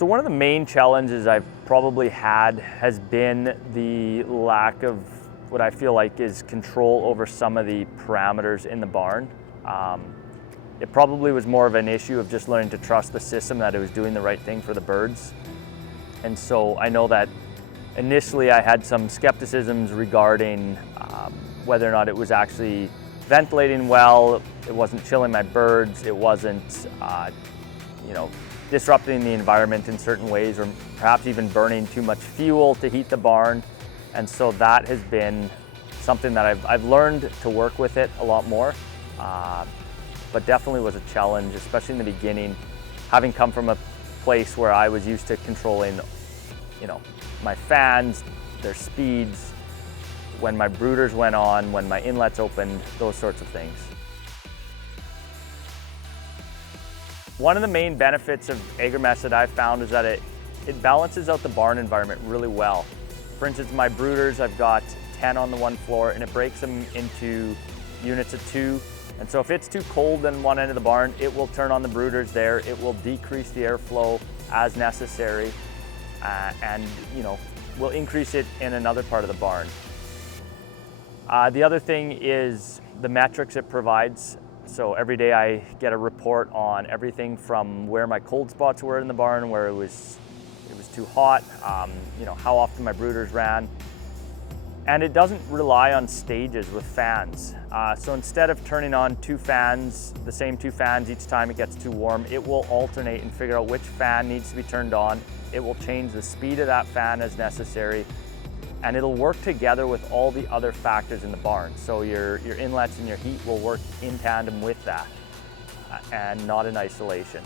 So one of the main challenges I've probably had has been the lack of what I feel like is control over some of the parameters in the barn. It probably was more of an issue of just learning to trust the system, that it was doing the right thing for the birds. And so I know that initially I had some skepticisms regarding whether or not it was actually ventilating well, it wasn't chilling my birds, it wasn't disrupting the environment in certain ways, or perhaps even burning too much fuel to heat the barn. And so that has been something that I've learned to work with it a lot more, but definitely was a challenge, especially in the beginning, having come from a place where I was used to controlling, my fans, their speeds, when my brooders went on, when my inlets opened, those sorts of things. One of the main benefits of AgriMesh that I've found is that it balances out the barn environment really well. For instance, my brooders, I've got 10 on the one floor, and it breaks them into units of 2. And so if it's too cold in one end of the barn, it will turn on the brooders there. It will decrease the airflow as necessary, and will increase it in another part of the barn. The other thing is the metrics it provides. So every day I get a report on everything from where my cold spots were in the barn, where it was too hot, how often my brooders ran. And it doesn't rely on stages with fans. So instead of turning on 2 fans, the same 2 fans each time it gets too warm, it will alternate and figure out which fan needs to be turned on. It will change the speed of that fan as necessary, and it'll work together with all the other factors in the barn. So your inlets and your heat will work in tandem with that, and not in isolation.